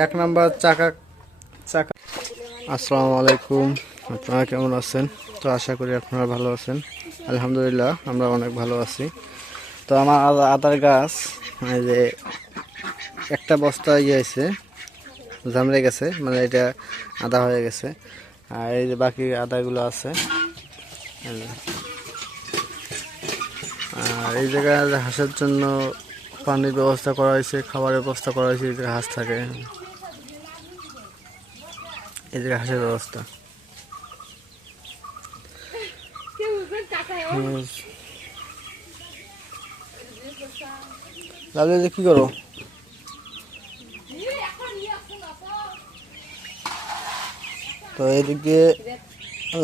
এক চাকা চাকা। আপনারা কেমন আছেন? তো আশা করি আপনারা ভালো আছেন। আলহামদুলিল্লাহ, আমরা অনেক ভালো আছি। তো আমার আদা- আদার গাছ, এই যে একটা বস্তা ইয়ে হয়েছে জামড়ে গেছে মানে এটা আদা হয়ে গেছে। আর এই যে বাকি আদাগুলো আছে। আর এই জায়গায় হাঁসের জন্য পানির ব্যবস্থা করা হয়েছে, খাবারের ব্যবস্থা করা হয়েছে, এই জায়গায় হাঁস থাকে। এই জায়গায় হাঁসের ব্যবস্থা। লাভলি যে কি করো? তো এদিকে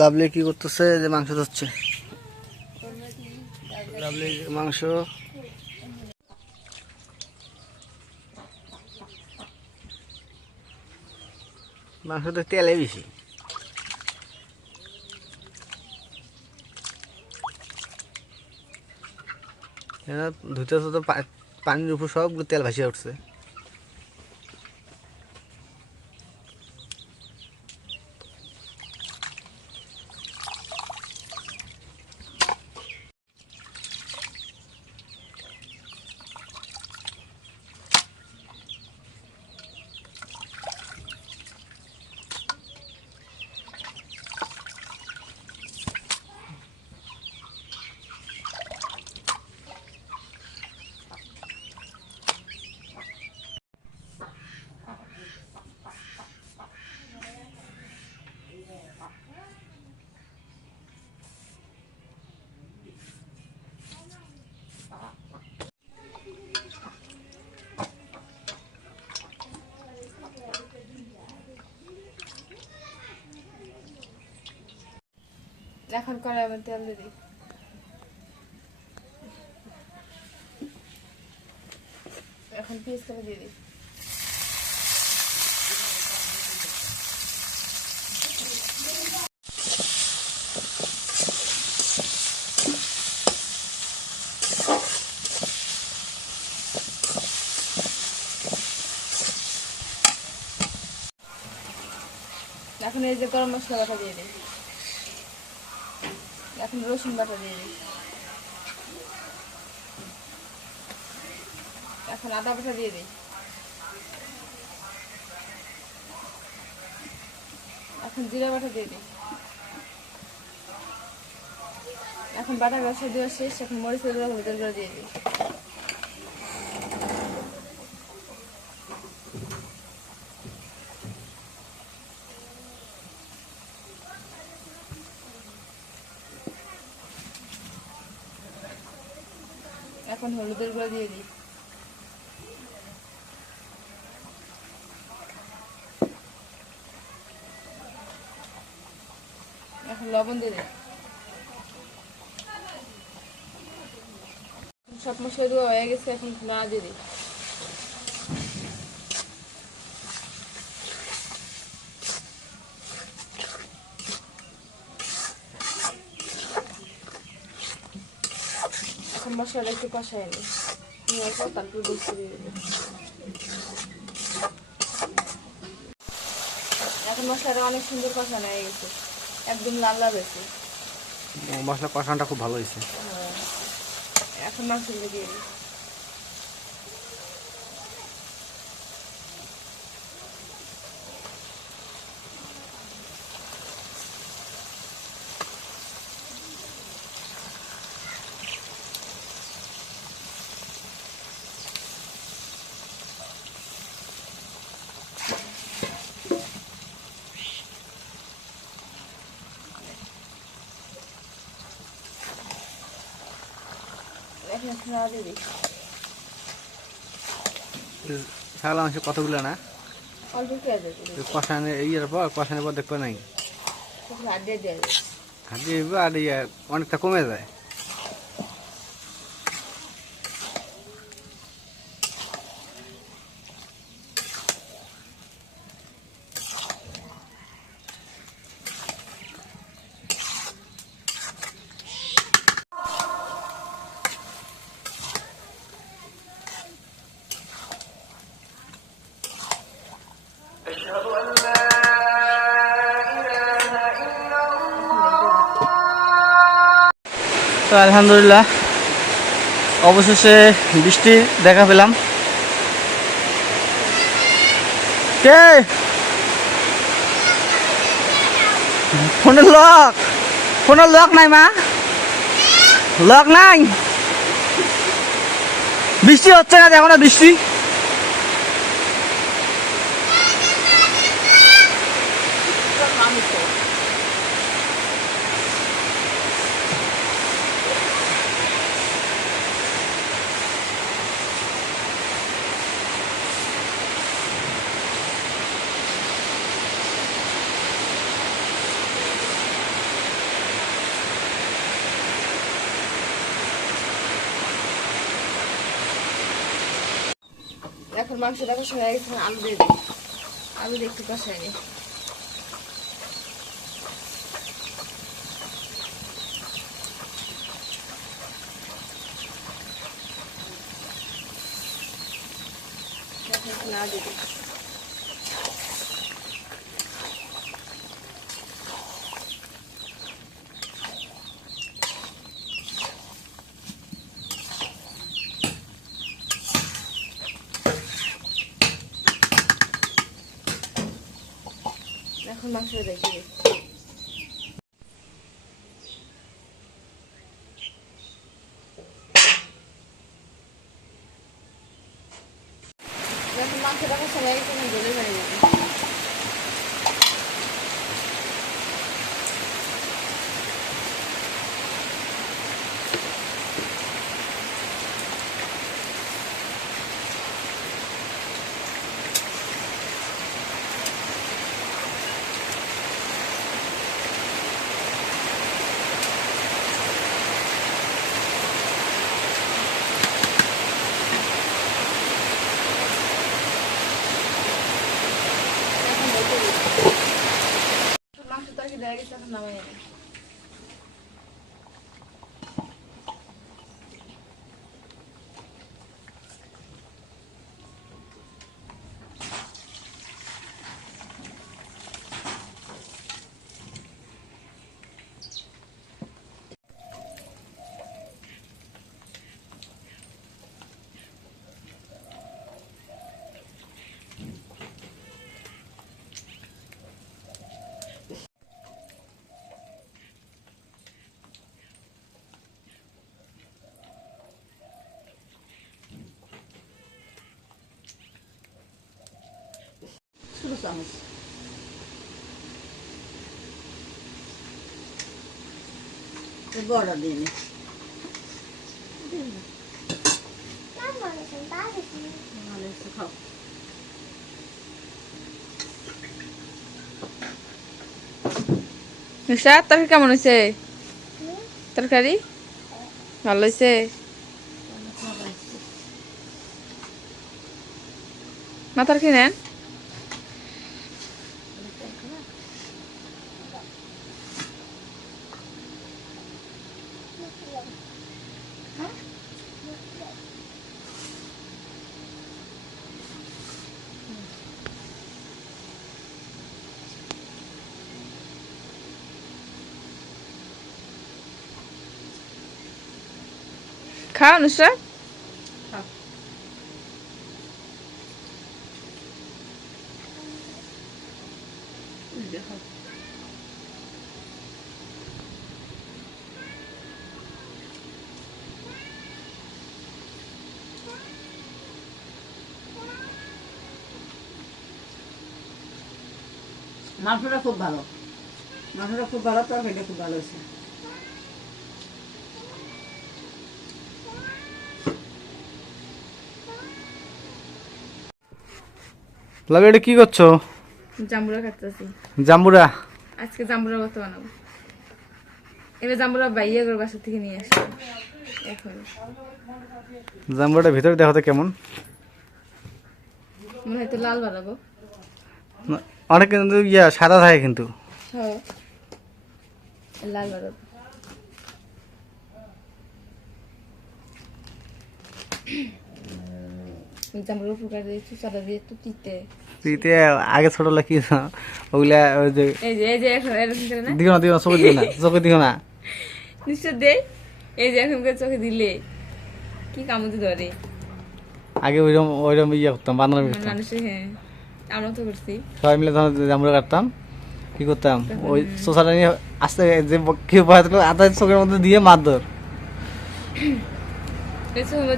লাভলি কি করতেছে? যে মাংস ধরছে। মাংস মাংস। তো তেলে বেশি। ধুতে তো পানির উপর সব তেল ভাসিয়ে উঠছে। এখন কড়াই আমি তেল এখন পিস করে এখন এই যে গরম মশলা দিয়ে দিই। এখন রসুন বাটা দিয়ে দিই এখন আদা বাটা দিয়ে দিই। এখন জিরা বাটা দিয়ে দিই। এখন বাটা ব্যবসা দেওয়া শেষ, এখন গুঁড়ো দিয়ে দিই। এখন হলুদের গুঁড়ো দিয়ে দিই। এখন লবণ দিয়ে দিই। সব দেওয়া হয়ে গেছে, এখন না দিয়ে দিই। এখন মশলাটা একটু কষাই নি। নেওয়ার পর তারপর বসে দিয়ে এখন মশলাটা অনেক সুন্দর কষানো হয়ে গেছে। একদম লাল লাল হয়েছে। মশলা কষানোটা খুব ভালো হয়েছে। হ্যাঁ। এখন মাংস দিয়ে দিই ছাগলা মাংস কতগুলো না? কষানে ইয়ের পর কষানের পর দেখবে নাই? হাত দিয়ে দিয়ে হাত দিয়ে আর ইয়ে অনেকটা কমে যায়। তো আলহামদুলিল্লাহ, অবশেষে বৃষ্টি দেখা পেলাম। কে? ফোনের লক। ফোনের লক নাই, মা। লক নাই। বৃষ্টি হচ্ছে না দেখো না বৃষ্টি। মাংসটা কষা হয়ে গেছে আলু দিয়ে দিই। আলু দিয়ে একটু নি দিয়ে দিই এখন মাংস দেখি এখন মাংসটা সবাই কোনো জলে হয়ে যাবে এখন দেখে দিই মাংস তরকারি দেওয়া গেছে চামচ বড় দিন খাও স্যার তরকারি কেমন হয়েছে? তরকারি? ভালো হয়েছে? মা তরকারি নেন? খাও। দেখো মাংসটা খুব ভালো মাংসটা খুব ভালো তরকারিটা খুব ভালো হয়েছে লাভ এটা কি করছ? জাম্বুরা খাচ্ছি। জাম্বুরা? আজকে জাম্বুরা কত বানাবো। এবার জাম্বুরা বাইয়া করে বাসা থেকে নিয়ে আসব। এখন। জাম্বুরাটা ভিতরে দেখাতে কেমন? মনে হয় তো লাল বানাবো। অনেক কিন্তু ইয়া সাদা থাকে কিন্তু। হ্যাঁ। লাল বানাবো। দিয়ে একটু চাটা দিয়ে তিতে। আগে ছোটবেলা কি ওগুলা ওই যে এই যে এই যে এখন এরকম করে না? দিও না দিও না চোখে দিও না চোখে দিও না। নিশ্চয় দে। এই যে এখনকার চোখে দিলে। কি কামড়ে ধরে আগে ওইরকম ওইরকম ইয়ে করতাম বান্দর করতাম। মানুষে হ্যাঁ। আমরা তো করছি। সবাই মিলে জামরুল কাটতাম কি করতাম? ওই সোসাটা নিয়ে আস্তে যে কেউ থাকল আধা চোখের মধ্যে দিয়ে মারধর।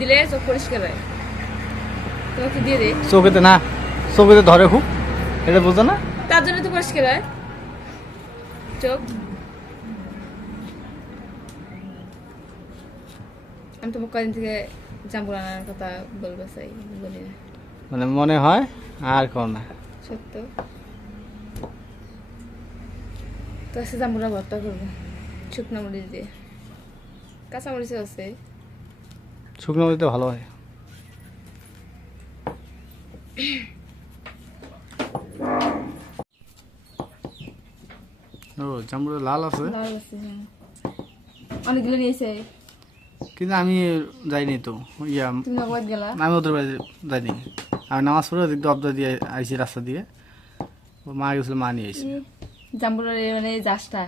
দিলে চোখ পরিষ্কার হয়। তোমাকে দিয়ে দে। চোখেতে না চোখেতে ধরে খুব। এটা বুঝো না? তার জন্য তো পরিষ্কার হয়। চোখ। আমি তোমার কদিন থেকে জাম্বুর আনার কথা বলব চাই বলি না। মানে মনে হয় আর কোন না। সত্য। তো আজকে জাম্বুরা ভর্তা করব শুকনো মরিচ দিয়ে। কাঁচা মরিচও আছে। শুকনো মরিচে ভালো হয়। ও জামরুল লাল আছে? লাল আছে হ্যাঁ। অনেকগুলো নিয়েছে। কিন্তু আমি যাইনি তো ইয়া তুমি নগদ গেলা? আমি ওদের বাড়ি যাইনি। আমি নামাজ পড়ে ওদিক দবদা দিয়ে আইছি রাস্তা দিয়ে। মা গেছিল মা নিয়ে আইসি জাম্বুরার মানে জাসটা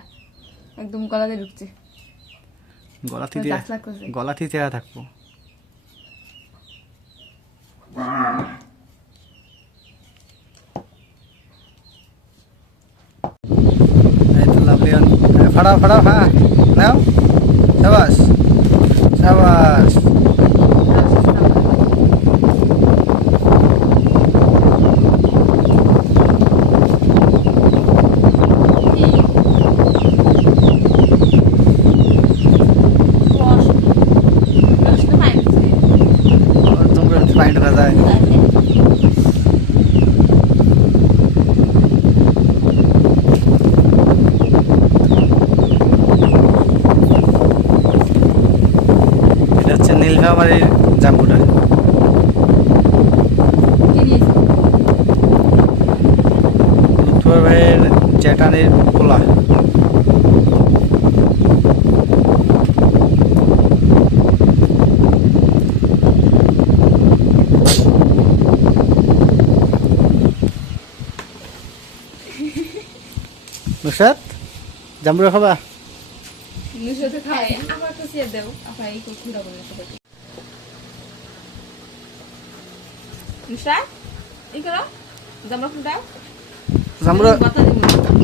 একদম গলাতে ঢুকছে। গলা লাগতেছে গলা থিতে থাকব এই তো লাভলি ফাড়াও ফাড়াও হ্যাঁ। নাও। সাবাস। সাবাস। নীলফামারির জাম্বুটা। লুৎফর ভাইয়ের জ্যাটানির পোলা। নুসাদ জাম্বুরা খাবা? নিশ্চয় খাই। আমার তো দেও। আপনার এই খুঁড়া বলে নিশা এই করো। জামরা ফুলটা। জামরা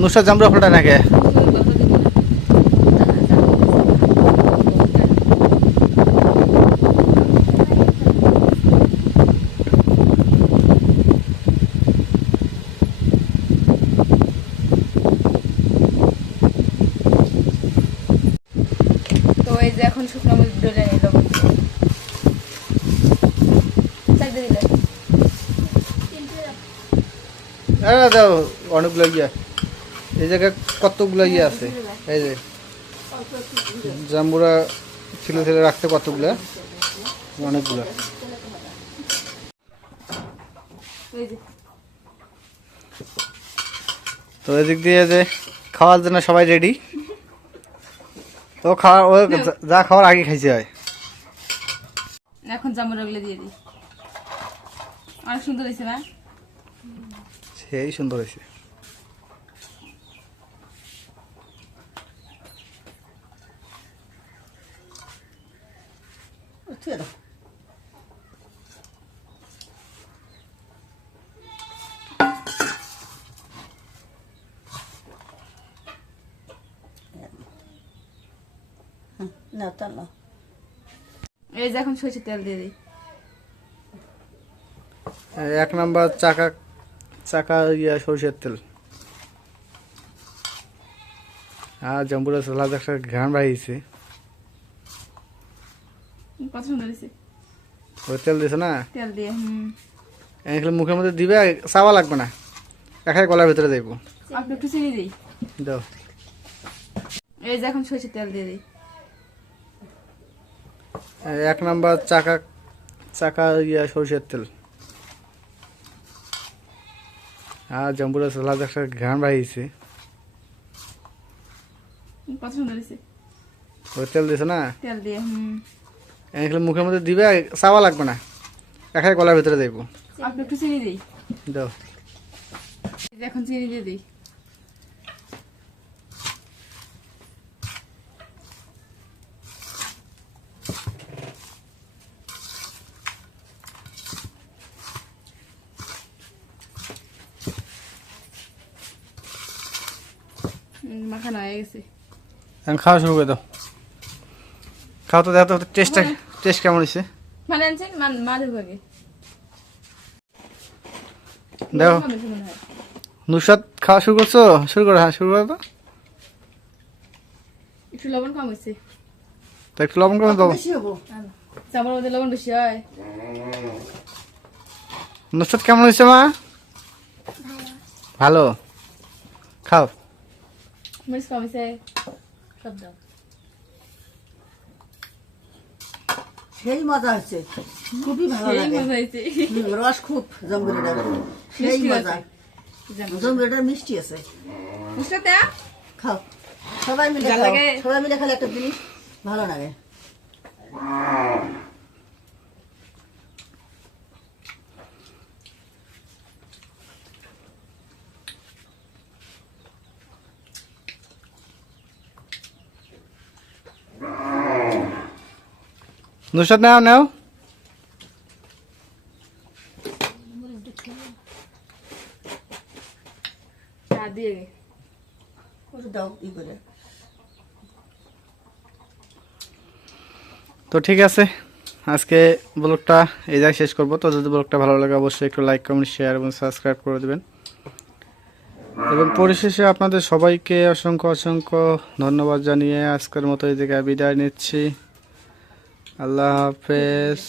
নুসা জামরা ফুলটা নাকি বাতা দিব তো এই যে এখন শুকনো মরিচ ডলে নিল চাইতে দিলে দাও, অনেকগুলো ইয়ে। এই জায়গায় কতগুলো ইয়ে আছে? এই যে, জাম্বুরা ছিল ছিল রাখতে কতগুলো? অনেকগুলো। তো এদিক দিয়ে যে খাওয়ার জন্য সবাই রেডি তো খাওয়া, ও যা- খাওয়ার আগে খাইছে হয়। এখন জামুরাগুলো দিয়ে দিই। অনেক সুন্দর হয়েছে না সেই সুন্দর হয়েছে। হ্যাঁ, নাও তার নাও। এই যে এখন সরষের তেল দিয়ে দিই। এক নাম্বার চাকা চাকা ইয়া সরষের তেল। আর জাম্বুরা সালাদ একটা ঘ্রাণ বাড়িয়েছে কত সুন্দর হয়েছে। ওই তেল দিছে না? তেল দিয়ে হুম। এখানে মুখের মধ্যে দিবে চাওয়া লাগবে না। একাই গলার ভিতরে যাইব একটু চিনি দিই। দাও। এই যে এখন সরষের তেল দিয়ে দিই। এক নাম্বার চাকা চাকা ইয়া সরষের তেল। আর জম্বুরা সালাদ একটা ঘ্রাণ বাড়িয়েছে। কত সুন্দর হয়েছে। ওই তেল দিছে না? তেল দিয়ে হুম। এখানে মুখের মধ্যে দিবে চাওয়া লাগবে না। একাই গলার ভিতরে যাইব আপনি একটু চিনি দিই। দাও। এখন চিনি দিয়ে দিই। হয়ে গেছে এখন খাওয়া শুরু করে দাও। খাও তো দেখো তো টেস্টটা টেস্ট কেমন হয়েছে? মানে আনছেন মাঝে ভাগে দেখো। হয়। নুসরাত খাওয়া শুরু করছ? শুরু করো হ্যাঁ শুরু করো তো। একটু লবণ কম হয়েছে। তো একটু লবণ করে দেবো বেশি মধ্যে লবণ বেশি হয়। নুসরাত কেমন হয়েছে মা? ভালো। খাও। মরিচ কম হয়েছে সব দাও সেই মজা হচ্ছে খুবই ভালো লাগে হয়েছে রস খুব জম্বিরিটার সেই মিষ্টি মজা আছে। মিষ্টি আছে খাও সবাই মিলে। সবাই মিলে খেলে একটা জিনিস ভালো লাগে নুসরাত নাও নাও। চা দিয়ে গে ওটা দাও ই করে। তো ঠিক আছে আজকে ব্লগটা এই জায়গায় শেষ করব। তো যদি ব্লগটা ভালো লাগে অবশ্যই একটু লাইক কমেন্ট শেয়ার এবং সাবস্ক্রাইব করে দেবেন। এবং পরিশেষে আপনাদের সবাইকে অসংখ্য অসংখ্য ধন্যবাদ জানিয়ে আজকের মতো এই জায়গায় বিদায় নিচ্ছি। আল্লাহ হাফেজ